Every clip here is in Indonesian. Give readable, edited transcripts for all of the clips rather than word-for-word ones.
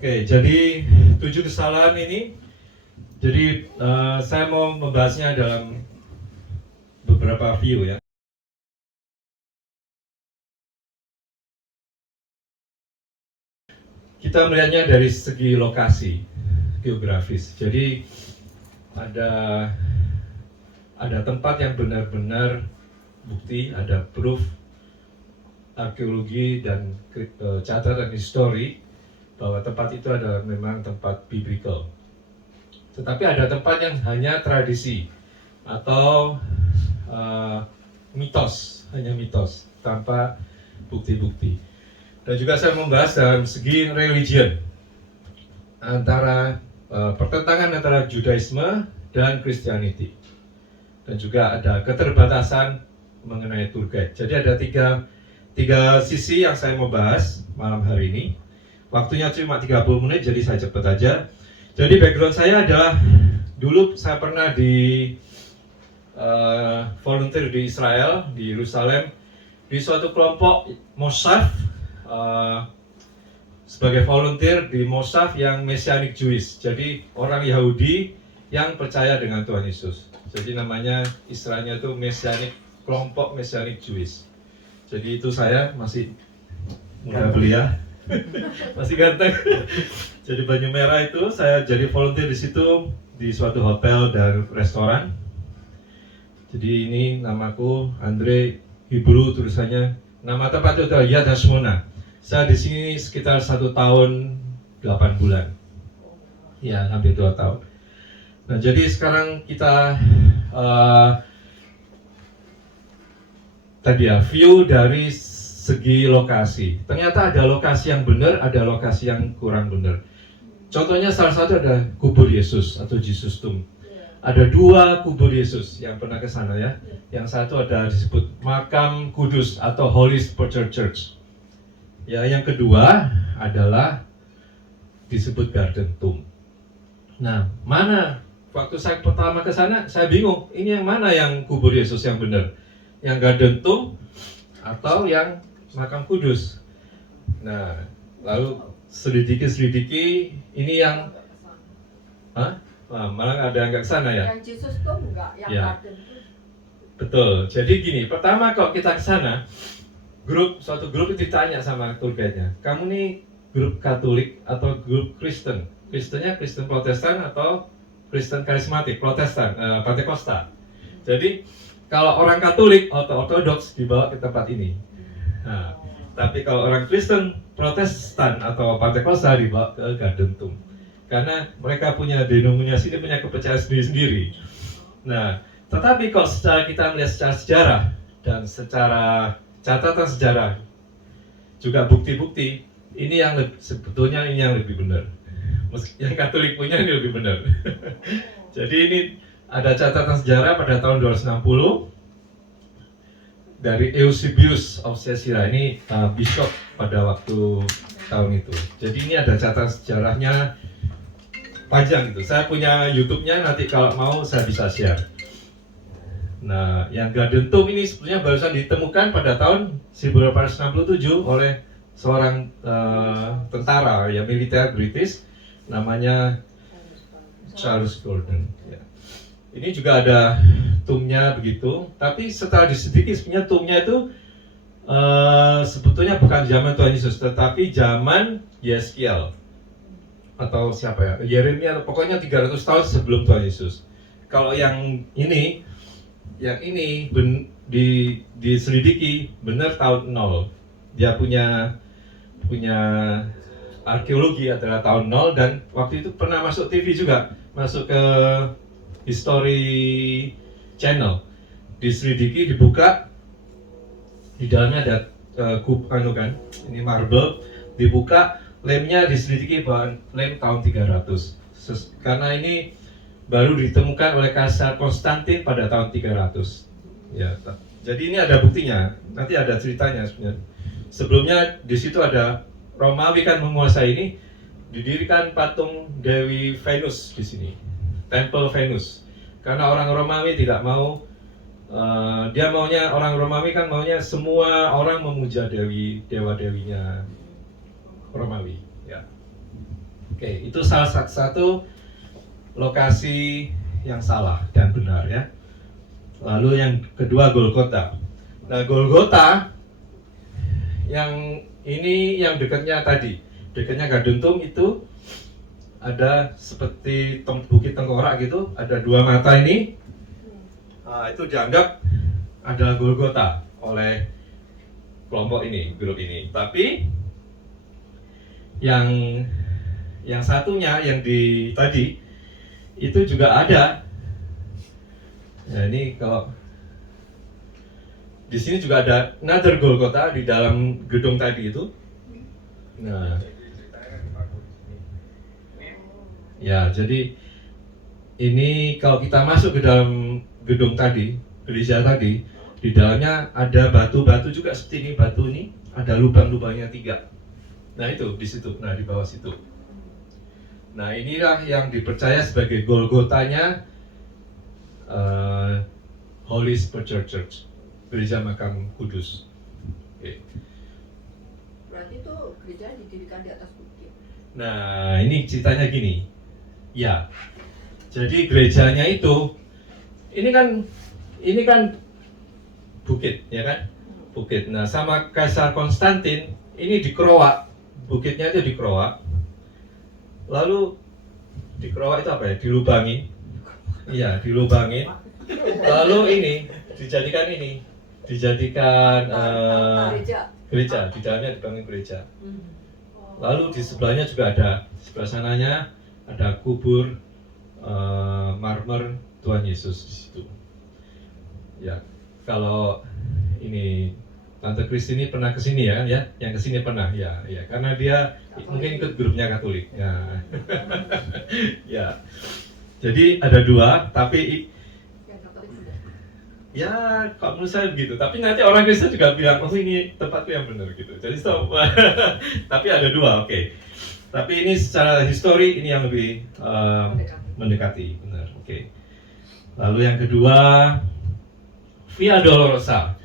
Oke, jadi 7 kesalahan ini, jadi saya mau membahasnya dalam beberapa view ya. Kita melihatnya dari segi lokasi, geografis. Jadi ada tempat yang benar-benar bukti, ada proof arkeologi dan catatan histori bahwa tempat itu adalah memang tempat biblical. Tetapi ada tempat yang hanya tradisi atau mitos, hanya mitos tanpa bukti-bukti. Dan juga saya membahas dalam segi religion antara pertentangan antara Judaisme dan Christianity. Dan juga ada keterbatasan mengenai tour guide. Jadi ada tiga sisi yang saya mau bahas malam hari ini. Waktunya cuma 30 menit, jadi saya cepat aja. Jadi background saya adalah, dulu saya pernah di volunteer di Israel, di Yerusalem, di suatu kelompok Mosaf, sebagai volunteer di Mosaf yang Messianic Jewish. Jadi orang Yahudi yang percaya dengan Tuhan Yesus. Jadi namanya, istilahnya itu Messianic, kelompok Messianic Jewish. Jadi itu saya masih muda belia, masih ganteng. Jadi baju merah itu saya jadi volunteer di situ, di suatu hotel dan restoran. Jadi ini namaku Andre, Hebrew tulisannya. Nama tempat itu adalah Yad Hashmona. Saya di sini sekitar 1 tahun 8 bulan. Ya, hampir 2 tahun. Nah, jadi sekarang kita tadi ya, view dari segi lokasi. Ternyata ada lokasi yang benar, ada lokasi yang kurang benar. Contohnya salah satu ada kubur Yesus atau Jesus Tomb. Ada 2 kubur Yesus yang pernah ke sana ya. Yang satu ada disebut makam kudus atau Holy Sepulchre Church. Ya, yang kedua adalah disebut Garden Tomb. Nah, mana? Waktu saya pertama ke sana, saya bingung. Ini yang mana yang kubur Yesus yang benar? Yang Garden Tomb atau yang makam kudus? Nah, lalu selidiki, ini yang malah ada yang nggak kesana ya? Yang Jesus tuh enggak, yang ya. Garden tuh. Betul. Jadi gini, pertama kalau kita kesana, suatu grup itu ditanya sama tour guide-nya, kamu nih grup Katolik atau grup Kristen? Kristennya Kristen Protestan atau Kristen Karismatik, Protestan, Pentakosta. Jadi kalau orang Katolik atau Ortodoks dibawa ke tempat ini. Nah, tapi kalau orang Kristen Protestan atau Pentakosta dibawa ke Garden Tomb. Karena mereka punya denominasi ini, punya kepercayaan sendiri-sendiri. Nah, tetapi kalau kita melihat secara sejarah dan secara catatan sejarah, juga bukti-bukti, ini yang sebetulnya ini yang lebih benar. Yang Katolik punya ini lebih benar. Jadi ini ada catatan sejarah pada tahun 260 dari Eusebius of Caesarea, ini bishop pada waktu tahun itu. Jadi ini ada catatan sejarahnya panjang gitu. Saya punya YouTube-nya, nanti kalau mau saya bisa share. Nah, yang Garden Tomb ini sebetulnya barusan ditemukan pada tahun 1867 oleh seorang tentara ya, militer British, namanya Charles Gordon. Ya. Ini juga ada tomb-nya begitu, tapi setelah diselidiki sebenarnya tomb-nya itu sebetulnya bukan zaman Tuhan Yesus, tetapi zaman Yeskiel atau siapa ya, Yeremia, pokoknya 300 tahun sebelum Tuhan Yesus. Kalau yang ini diselidiki benar tahun 0. Dia punya arkeologi adalah tahun 0, dan waktu itu pernah masuk TV juga, masuk ke History Channel. Diselidiki, dibuka, di dalamnya ada ini marble, dibuka, lemnya diselidiki bahwa lem tahun 300. Karena ini baru ditemukan oleh Kaisar Konstantin pada tahun 300. Ya, jadi ini ada buktinya. Nanti ada ceritanya sebenarnya. Sebelumnya di situ ada Romawi kan menguasai ini, didirikan patung Dewi Venus di sini, Temple Venus. Karena orang Romawi tidak mau, orang Romawi kan maunya semua orang memuja dewa-dewinya Romawi. Ya. Oke, itu salah satu lokasi yang salah dan benar ya. Lalu yang kedua Golgota. Nah, Golgota yang ini yang dekatnya tadi, dekatnya Gaduntung itu ada seperti bukit tengkorak gitu, ada dua mata ini. Nah, itu dianggap adalah Golgota oleh kelompok ini, grup ini. Tapi yang satunya yang di tadi itu juga ada. Nah, ini kalau di sini juga ada another Golgota di dalam gedung tadi itu. Nah, ya jadi ini kalau kita masuk ke dalam gedung tadi, gereja tadi, di dalamnya ada batu-batu juga seperti ini, batu ini ada lubang-lubangnya 3. Nah itu di situ, nah di bawah situ. Nah inilah yang dipercaya sebagai Golgotanya Holy Sepulchre Church, gereja makam kudus. Oke. Berarti itu gereja didirikan di atas bukit. Nah ini ceritanya gini, ya. Jadi gerejanya itu, ini kan bukit, ya kan? Bukit. Nah, sama Kaisar Konstantin ini dikerowak, bukitnya itu dikerowak. Lalu dikerowak itu apa ya? Dilubangi. Iya, dilubangi. Lalu ini dijadikan gereja. Di dalamnya dibangun gereja. Lalu di sebelahnya juga ada, sebelah sananya ada kubur marmer Tuhan Yesus di situ. Ya, kalau ini Tante Christine pernah kesini ya, yang kesini pernah ya, karena dia mungkin ikut grupnya Katolik. Ya, ya. Jadi ada 2, tapi ya, kalau menurut saya begitu. Tapi nanti orang Kristen juga bilang, oh ini tempatku yang benar gitu. Jadi stop. Tapi ada 2, oke. Tapi ini secara histori ini yang lebih mendekati, benar. Oke. Lalu yang kedua, Via Dolorosa.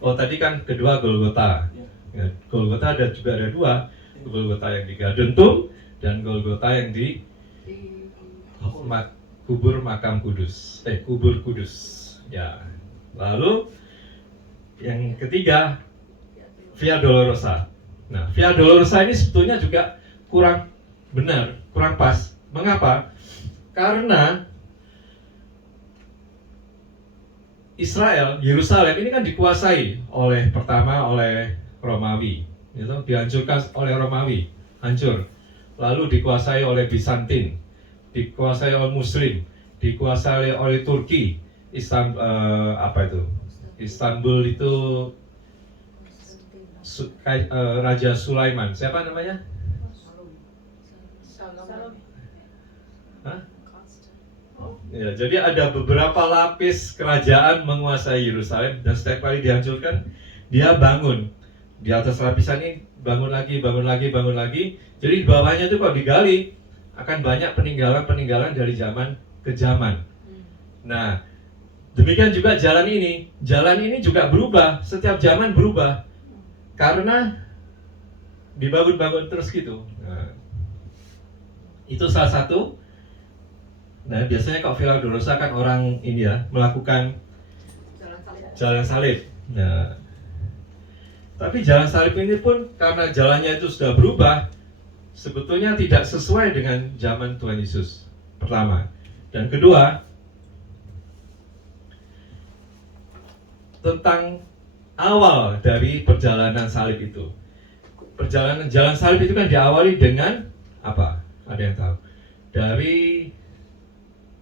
Oh tadi kan kedua Golgota. Ya, Golgota juga ada 2, Golgota yang di Gaduntung dan Golgota yang di kubur makam kudus, kubur kudus. Ya. Lalu yang ketiga Via Dolorosa. Nah, Via Dolorosa ini sebetulnya juga kurang benar, kurang pas. Mengapa? Karena Israel, Yerusalem ini kan dikuasai pertama oleh Romawi, itu dihancurkan oleh Romawi, hancur. Lalu dikuasai oleh Bizantin, dikuasai oleh Muslim, dikuasai oleh Turki. Istanbul itu Raja Sulaiman, siapa namanya? Hah? Ya, jadi ada beberapa lapis kerajaan menguasai Yerusalem dan setiap kali dihancurkan, dia bangun di atas lapisan ini, bangun lagi. Jadi di bawahnya itu kalau digali akan banyak peninggalan dari zaman ke zaman. Nah, demikian juga jalan ini juga berubah, setiap zaman berubah karena dibangun terus gitu. Nah, itu salah satu. Nah, biasanya kalau Via Dolorosa kan orang ini ya melakukan jalan salib. Nah, tapi jalan salib ini pun karena jalannya itu sudah berubah, sebetulnya tidak sesuai dengan zaman Tuhan Yesus. Pertama, dan kedua, tentang awal dari perjalanan salib itu. Perjalanan jalan salib itu kan diawali dengan apa? Ada yang tahu? Dari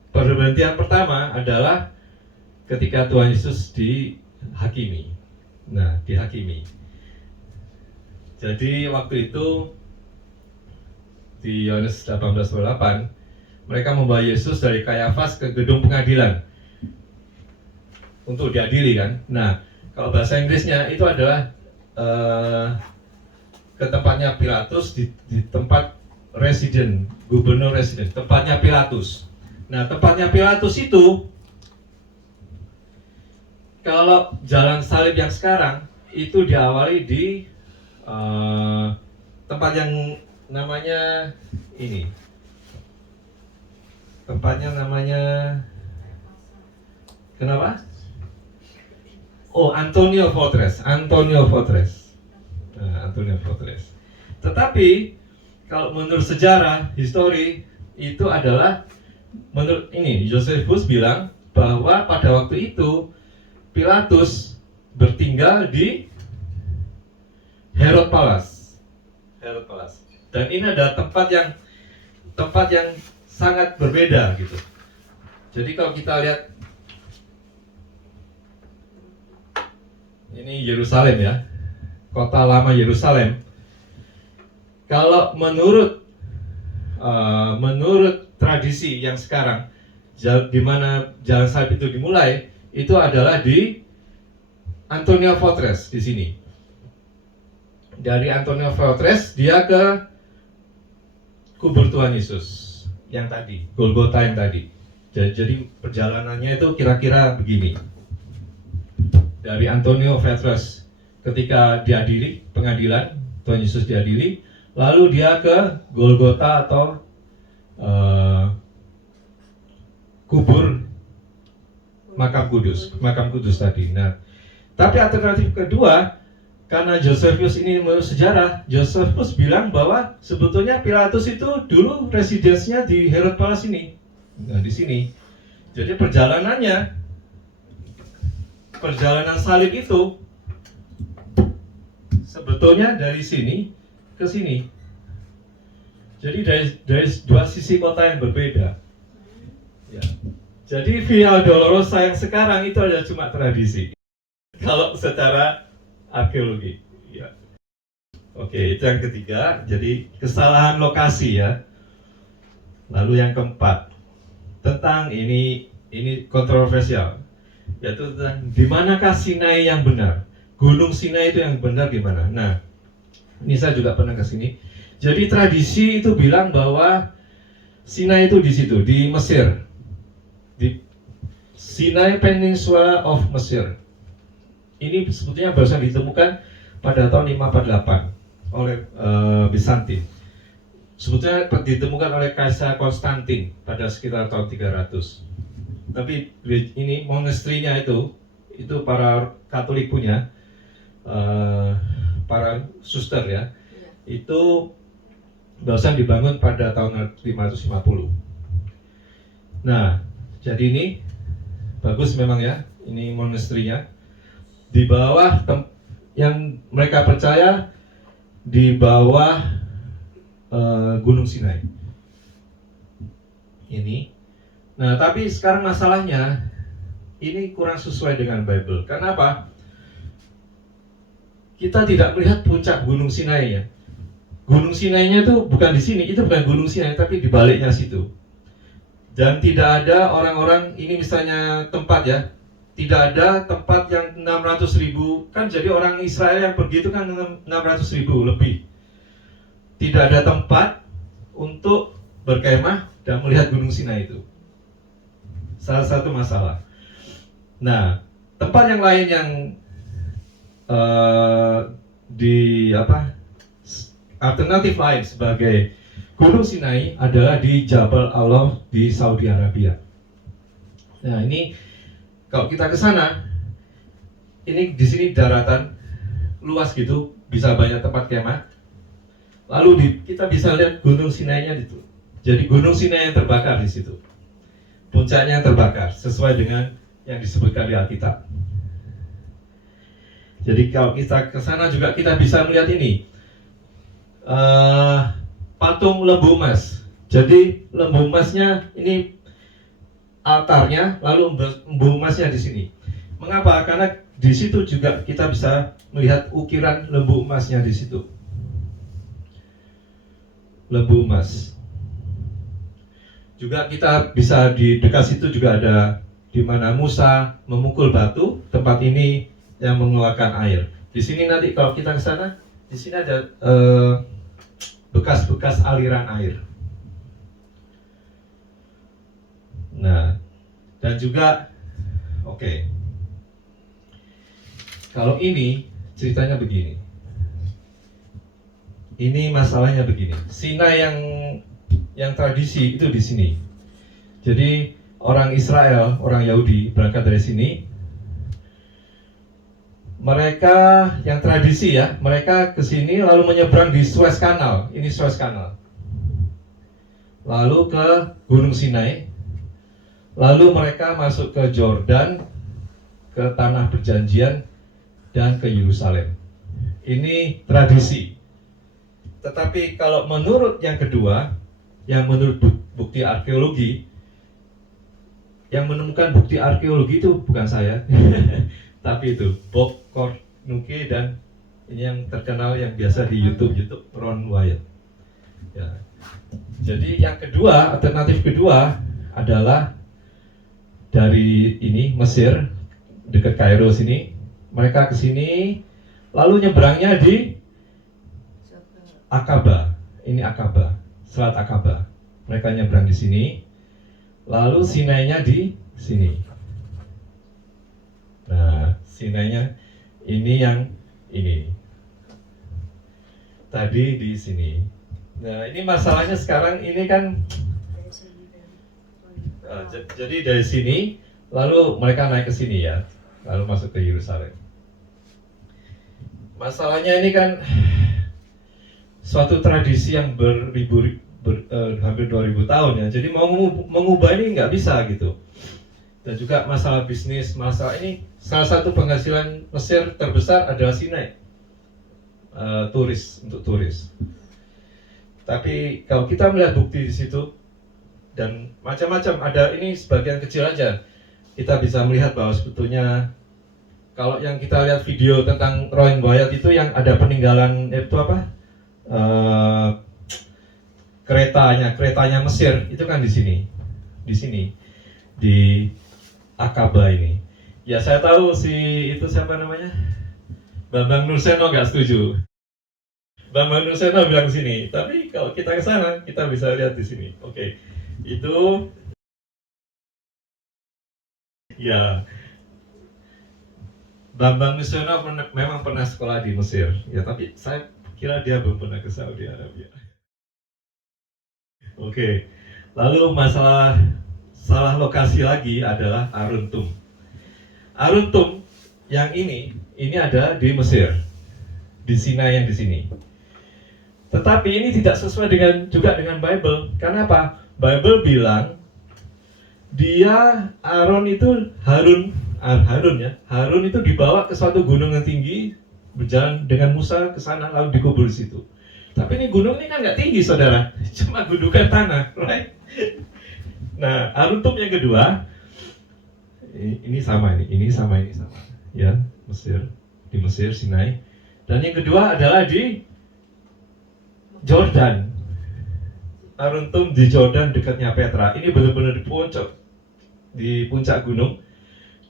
perhentian pertama adalah ketika Tuhan Yesus dihakimi. Nah, dihakimi. Jadi waktu itu di Yohanes 18:8 mereka membawa Yesus dari Kayafas ke gedung pengadilan untuk diadili kan. Nah, kalau bahasa Inggrisnya itu adalah ke tempatnya Pilatus di tempat residen, gubernur residen, tempatnya Pilatus. Nah, tempatnya Pilatus itu, kalau jalan salib yang sekarang itu diawali di tempat yang namanya ini. Tempatnya namanya kenapa? Oh, Antonio Fortress. Antonio Fortress. Nah, Antonio Fortress. Tetapi kalau menurut sejarah, histori itu adalah menurut ini Josephus bilang bahwa pada waktu itu Pilatus bertinggal di Herod Palace. Herod Palace. Dan ini adalah tempat yang sangat berbeda gitu. Jadi kalau kita lihat ini Yerusalem ya, kota lama Yerusalem. Kalau menurut tradisi yang sekarang, di mana Jalan Salib itu dimulai, itu adalah di Antonio Fortress di sini. Dari Antonio Fortress dia ke kubur Tuhan Yesus yang tadi, Golgota yang tadi. Jadi perjalanannya itu kira-kira begini. Dari Antonio Fortress ketika diadili pengadilan, Tuhan Yesus diadili, lalu dia ke Golgota atau kubur makam kudus tadi. Nah, tapi alternatif kedua, karena Josephus ini menurut sejarah, Josephus bilang bahwa sebetulnya Pilatus itu dulu residensinya di Herod Palace ini. Nah, di sini. Jadi perjalanan salib itu sebetulnya dari sini ke sini. Jadi dari dua sisi kota yang berbeda. Ya. Jadi Via Dolorosa yang sekarang itu adalah cuma tradisi. Kalau secara arkeologi, ya. Oke, itu yang ketiga. Jadi kesalahan lokasi ya. Lalu yang keempat tentang ini kontroversial, yaitu tentang di manakah Sinai yang benar. Gunung Sinai itu yang benar di mana? Nah, ini saya juga pernah ke sini. Jadi tradisi itu bilang bahwa Sinai itu di situ, di Mesir, di Sinai Peninsula of Mesir. Ini sebetulnya barusan ditemukan pada tahun 548 oleh Bizantin. Sebetulnya ditemukan oleh Kaisar Konstantin pada sekitar tahun 300. Tapi ini monastrinya itu para Katolik punya, para suster ya, itu barusan dibangun pada tahun 550. Nah, jadi ini bagus memang ya, ini monastrinya. Di bawah yang mereka percaya di bawah Gunung Sinai ini. Nah, tapi sekarang masalahnya ini kurang sesuai dengan Bible. Kenapa? Kita tidak melihat puncak Gunung Sinai ya. Gunung Sinai-nya itu bukan di sini, itu bukan Gunung Sinai, tapi di baliknya situ. Dan tidak ada orang-orang ini misalnya tempat ya. Tidak ada tempat yang 600.000, kan jadi orang Israel yang pergi itu kan 600.000 lebih. Tidak ada tempat untuk berkemah dan melihat Gunung Sinai itu. Salah satu masalah. Nah, tempat yang lain yang alternatif lain sebagai Gunung Sinai adalah di Jabal Allah di Saudi Arabia. Nah, ini kalau kita ke sana, ini di sini daratan luas gitu, bisa banyak tempat kemah. Lalu kita bisa lihat Gunung Sinai-nya itu. Jadi Gunung Sinai yang terbakar di situ. Puncaknya yang terbakar sesuai dengan yang disebutkan di Alkitab. Jadi kalau kita ke sana juga kita bisa melihat ini. Patung lembu emas. Jadi lembu emasnya ini altarnya, lalu lembu emasnya di sini. Mengapa? Karena di situ juga kita bisa melihat ukiran lembu emasnya di situ. Lembu emas. Juga kita bisa di dekat situ juga ada di mana Musa memukul batu, tempat ini yang mengeluarkan air. Di sini nanti kalau kita ke sana, di sini ada bekas-bekas aliran air. Nah, dan juga kalau ini ceritanya begini. ini masalahnya begini. Sinai yang tradisi itu di sini. Jadi orang Israel, orang Yahudi berangkat dari sini. Mereka yang tradisi ya, mereka ke sini lalu menyeberang di Suez Canal. Ini Suez Canal. Lalu ke Gunung Sinai. Lalu mereka masuk ke Jordan, ke Tanah Perjanjian, dan ke Yerusalem. Ini tradisi. Tetapi kalau menurut yang kedua, yang menurut bukti arkeologi, yang menemukan bukti arkeologi itu bukan saya, tapi itu Bob Kornuke dan ini yang terkenal yang biasa di YouTube Ron Wyatt. Ya. Jadi yang kedua, alternatif kedua adalah dari ini Mesir dekat Kairo sini, mereka ke sini lalu nyebrangnya di Akaba. Ini Akaba, Selat Akaba. Mereka nyebrang di sini, lalu Sinainya di sini. Nah, Sinainya ini yang ini. Tadi di sini. Nah, ini masalahnya sekarang ini kan jadi dari sini lalu mereka naik ke sini ya, lalu masuk ke Yerusalem. Masalahnya ini kan suatu tradisi yang hampir 2000 tahun ya. Jadi mau mengubah ini nggak bisa gitu. Dan juga masalah bisnis, masalah ini salah satu penghasilan Mesir terbesar adalah Sinai. Untuk turis. Tapi kalau kita melihat bukti di situ dan macam-macam, ada ini sebagian kecil aja. Kita bisa melihat bahwa sebetulnya kalau yang kita lihat video tentang Ron Wyatt itu yang ada peninggalan itu apa? Keretanya Mesir itu kan di sini di Akaba ini. Ya saya tahu itu siapa namanya, Bambang Nurseno nggak setuju. Bambang Nurseno bilang sini, tapi kalau kita ke sana kita bisa lihat di sini. Oke, itu ya Bambang Nurseno memang pernah sekolah di Mesir. Ya tapi saya kira dia belum pernah ke Saudi Arabia. Oke, lalu salah lokasi lagi adalah Aruntum. Aruntum yang ini ada di Mesir, di Sinai yang di sini. Tetapi ini tidak sesuai juga dengan Bible. Karena apa? Bible bilang Harun itu dibawa ke suatu gunung yang tinggi, berjalan dengan Musa ke sana lalu dikubur di situ. Tapi ini gunung ini kan nggak tinggi saudara, cuma gundukan tanah, right? Nah, Aruntum yang kedua, ini sama, ya di Mesir Sinai. Dan yang kedua adalah di Jordan. Aruntum di Jordan dekatnya Petra. Ini benar-benar di puncak gunung.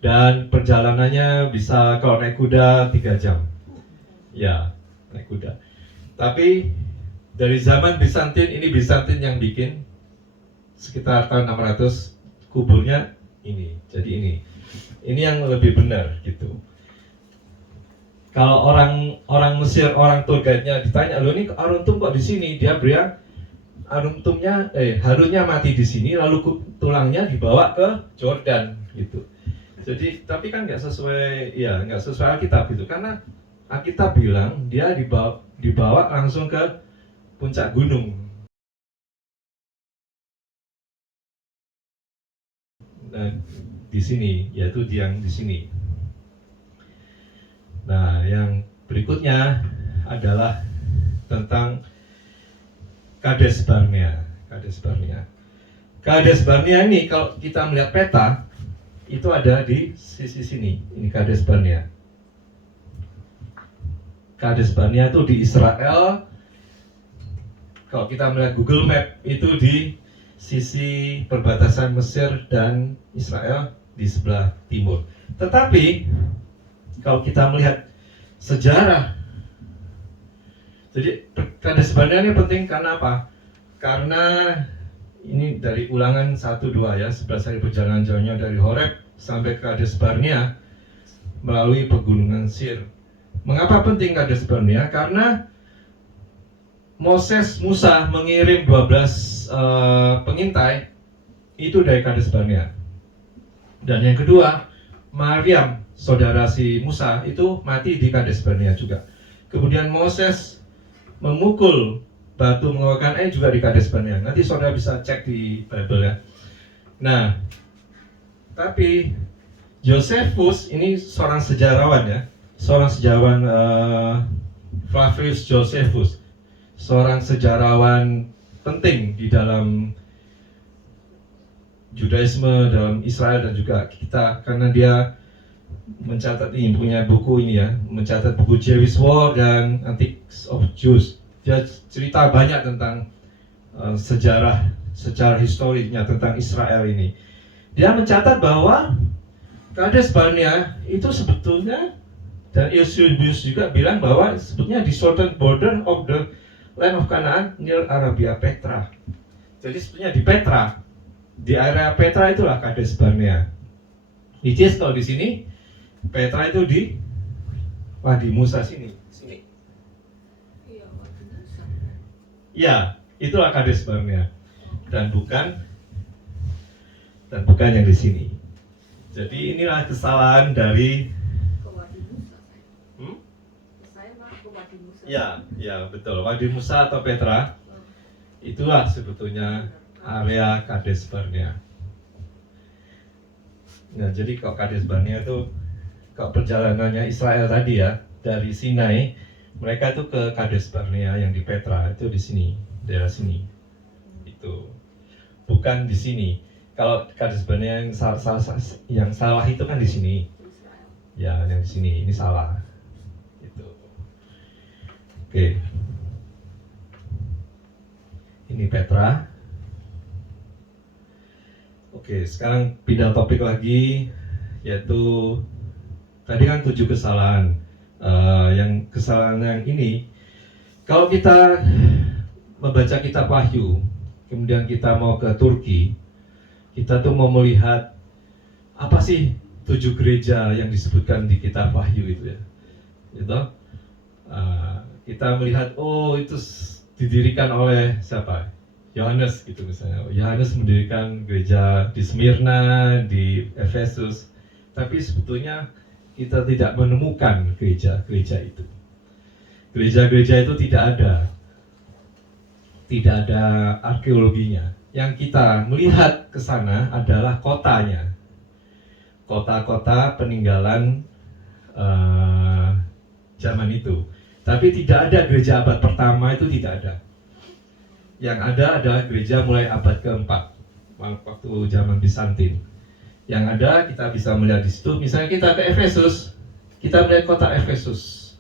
Dan perjalanannya bisa kalau naik kuda 3 jam. Ya, naik kuda. Tapi dari zaman Bizantin, ini Bizantin yang bikin sekitar tahun 600 kuburnya ini. Jadi ini yang lebih benar gitu. Kalau orang Mesir, orang tour guide-nya ditanya, "Loh ini Aruntum kok di sini?" Dia bilang Harunnya mati di sini lalu tulangnya dibawa ke Jordan gitu. Jadi tapi kan nggak sesuai Alkitab gitu, karena Alkitab bilang dia dibawa langsung ke puncak gunung. Nah, di sini yaitu yang di sini. Nah, yang berikutnya adalah tentang Kades Barnea. Kades Barnea ini kalau kita melihat peta itu ada di sisi sini. Ini Kades Barnea. Kades Barnea itu di Israel. Kalau kita melihat Google Map itu di sisi perbatasan Mesir dan Israel di sebelah timur. Tetapi kalau kita melihat sejarah, jadi Kades Barnea ini penting karena apa? Karena ini dari Ulangan 1-2 ya, 11 hari perjalanan jauhnya dari Horeb sampai Kades Barnea melalui pegunungan Sir. Mengapa penting Kades Barnea? Karena Musa mengirim 12 pengintai itu dari Kades Barnea. Dan yang kedua, Maryam, saudara si Musa, itu mati di Kades Barnea juga. Kemudian Moses memukul batu mengeluarkan air juga di Kades Barnea. Nanti saudara bisa cek di Bible ya. Nah, tapi Josephus ini seorang sejarawan ya, seorang sejarawan Flavius Josephus, seorang sejarawan penting di dalam Judaisme, dalam Israel dan juga kita, karena dia mencatat ini, punya buku ini ya, mencatat buku Jewish War dan Antiques of Jews. Dia cerita banyak tentang sejarah historinya tentang Israel ini. Dia mencatat bahwa Kades Barnea itu sebetulnya, dan Eusebius juga bilang bahwa sebetulnya di southern border of the land of Canaan near Arabia Petra. Jadi sebetulnya di Petra, di area Petra itulah Kades Barnea. Which is kalau di sini Petra itu di Wadi Musa sini. Iya, waktu Musa. Ya, itulah Kades Barnea dan bukan yang di sini. Jadi inilah kesalahan dari Ke Wadi Musa saya. Saya mah ke Wadi Musa. ya betul. Wadi Musa atau Petra itulah sebetulnya area Kades Barnea. Nah, jadi kalau Kades Barnea itu kalau perjalanannya Israel tadi ya, dari Sinai mereka itu ke Kades Barnea yang di Petra, itu di sini, daerah sini. Itu bukan di sini. Kalau Kades Barnea yang salah itu kan di sini. Israel. Ya, yang di sini ini salah. Itu. Oke. Ini Petra. Oke, sekarang pindah topik lagi, yaitu tadi kan 7 kesalahan. Yang kesalahan yang ini, kalau kita membaca kitab Wahyu, kemudian kita mau ke Turki, kita tuh mau melihat apa sih 7 gereja yang disebutkan di kitab Wahyu itu ya, gitu. Kita melihat itu didirikan oleh siapa? Yohanes gitu misalnya. Yohanes mendirikan gereja di Smyrna, di Efesus, tapi sebetulnya kita tidak menemukan gereja-gereja itu. Gereja-gereja itu tidak ada arkeologinya. Yang kita melihat ke sana adalah kotanya, kota-kota peninggalan zaman itu. Tapi tidak ada gereja abad pertama, itu tidak ada. Yang ada adalah gereja mulai abad keempat, waktu zaman Bizantin. Yang ada kita bisa melihat di situ. Misalnya kita ke Efesus, kita melihat kota Efesus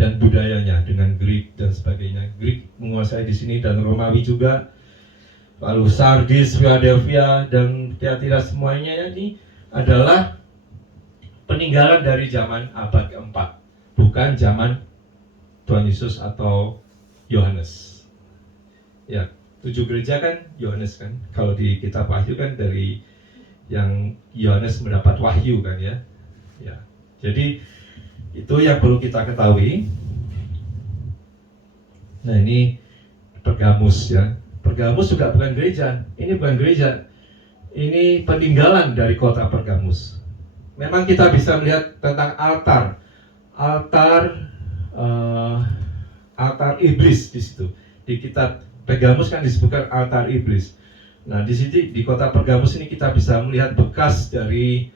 dan budayanya dengan Greek dan sebagainya. Greek menguasai di sini dan Romawi juga. Lalu Sardis, Philadelphia dan Thyatira, semuanya ini adalah peninggalan dari zaman abad keempat, bukan zaman Tuhan Yesus atau Yohanes. Ya, 7 gereja kan Yohanes kan. Kalau di kitab Wahyu kan dari yang Yohanes mendapat wahyu kan ya. Ya. Jadi itu yang perlu kita ketahui. Nah, ini Pergamus ya. Pergamus juga bukan gereja. Ini bukan gereja. Ini peninggalan dari kota Pergamus. Memang kita bisa melihat tentang altar iblis di situ. Di kitab Pergamus kan disebutkan altar iblis. Nah, di sini di kota Pergamus ini kita bisa melihat bekas dari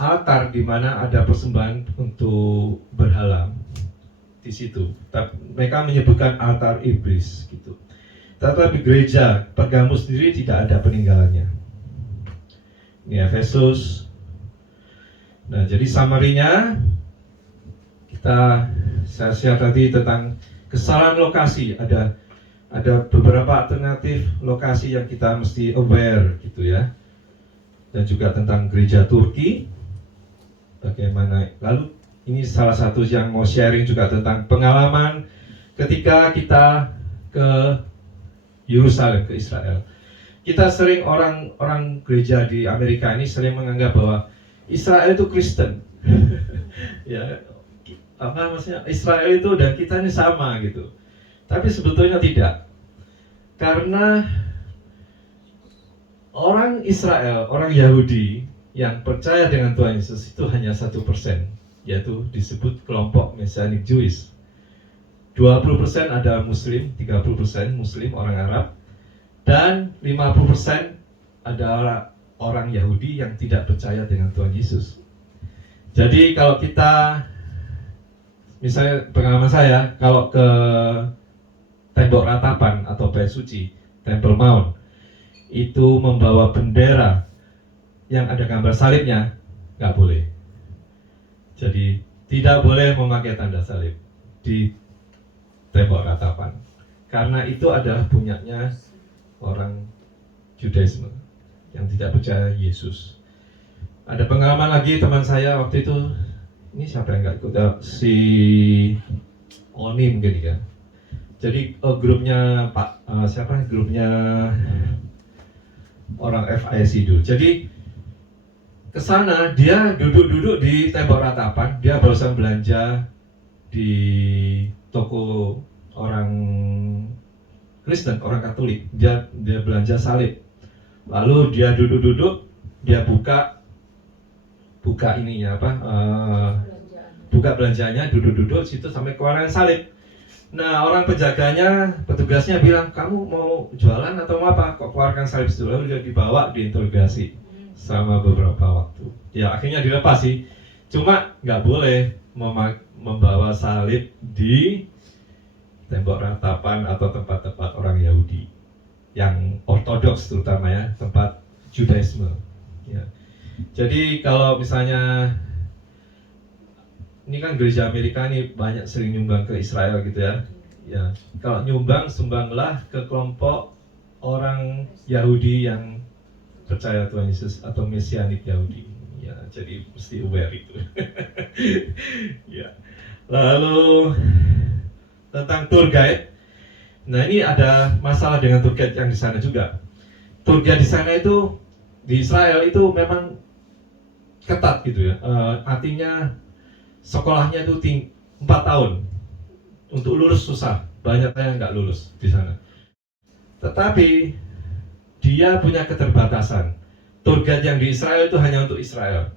altar di mana ada persembahan untuk berhala di situ. Mereka menyebutkan altar iblis gitu. Tetapi gereja Pergamus sendiri tidak ada peninggalannya. Ini Efesus. Nah, jadi summary-nya saya share tadi tentang kesalahan lokasi. Ada beberapa alternatif lokasi yang kita mesti aware gitu ya. Dan juga tentang gereja Turki. Bagaimana, lalu ini salah satu yang mau sharing juga tentang pengalaman ketika kita ke Yerusalem, ke Israel. Kita sering orang gereja di Amerika ini sering menganggap bahwa Israel itu Kristen. Ya, apa maksudnya Israel itu dan kita ini sama gitu. Tapi sebetulnya tidak. Karena orang Israel, orang Yahudi yang percaya dengan Tuhan Yesus itu hanya 1%, yaitu disebut kelompok Messianic Jewish. 20% ada Muslim, 30% Muslim orang Arab, dan 50% adalah orang Yahudi yang tidak percaya dengan Tuhan Yesus. Jadi kalau kita, misalnya pengalaman saya, kalau ke tembok ratapan atau bait suci, Temple Mount, itu membawa bendera yang ada gambar salibnya, nggak boleh. Jadi tidak boleh memakai tanda salib di tembok ratapan, karena itu adalah punyanya orang Judaisme yang tidak percaya Yesus. Ada pengalaman lagi teman saya waktu itu, ini siapa yang nggak ikut? Si Oni mungkin ya. Jadi grupnya grupnya orang FIC dulu. Jadi ke sana dia duduk-duduk di tembok ratapan, dia barusan belanja di toko orang Kristen, orang Katolik. Dia belanja salib. Lalu dia duduk-duduk, dia buka ininya buka belanjanya, duduk-duduk situ sampai keluaran salib. Nah, orang penjaganya, petugasnya bilang, kamu mau jualan atau mau apa? Kok keluarkan salib itu? Lalu dia dibawa, diinterogasi selama beberapa waktu. Ya, akhirnya dilepas sih. Cuma nggak boleh membawa salib di tembok ratapan atau tempat-tempat orang Yahudi yang ortodoks, terutama ya, tempat Judaisme. Ya. Jadi kalau misalnya ini kan gereja Amerika ini banyak sering nyumbang ke Israel gitu ya. Ya, kalau nyumbang, sumbanglah ke kelompok orang Yahudi yang percaya Tuhan Yesus atau Mesianik Yahudi. Ya, jadi mesti aware itu. Ya. Lalu tentang tour guide. Nah, ini ada masalah dengan tour guide yang di sana juga. Tour guide di sana itu di Israel itu memang ketat gitu ya. Artinya sekolahnya itu 4 tahun. Untuk lulus susah, banyak yang nggak lulus di sana. Tetapi dia punya keterbatasan. Tour guide yang di Israel itu hanya untuk Israel.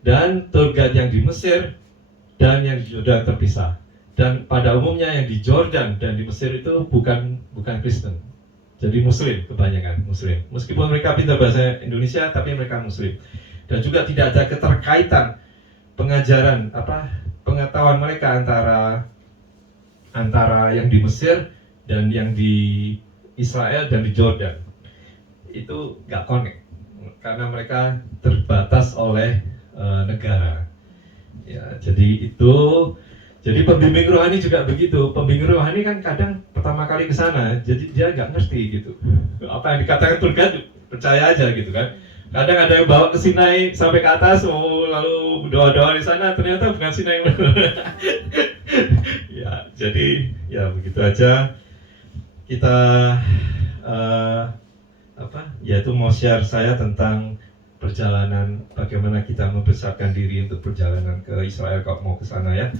Dan tour guide yang di Mesir dan yang di Jordan terpisah. Dan pada umumnya yang di Jordan dan di Mesir itu bukan Kristen. Jadi Muslim, kebanyakan Muslim. Meskipun mereka pintar bahasa Indonesia, tapi mereka Muslim. Dan juga tidak ada keterkaitan pengajaran pengetahuan mereka antara yang di Mesir dan yang di Israel dan di Jordan. Itu nggak connect karena mereka terbatas oleh negara. Ya, jadi pembimbing rohani juga begitu. Pembimbing rohani kan kadang pertama kali ke sana, jadi dia nggak ngerti gitu. Apa yang dikatakan tour guide percaya aja gitu kan. Kadang ada yang bawa ke Sinai sampai ke atas, lalu doa-doa di sana, ternyata bukan Sinai. Ya, jadi ya begitu aja. Kita yaitu mau share saya tentang perjalanan, bagaimana kita mempersiapkan diri untuk perjalanan ke Israel kalau mau ke sana ya.